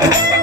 you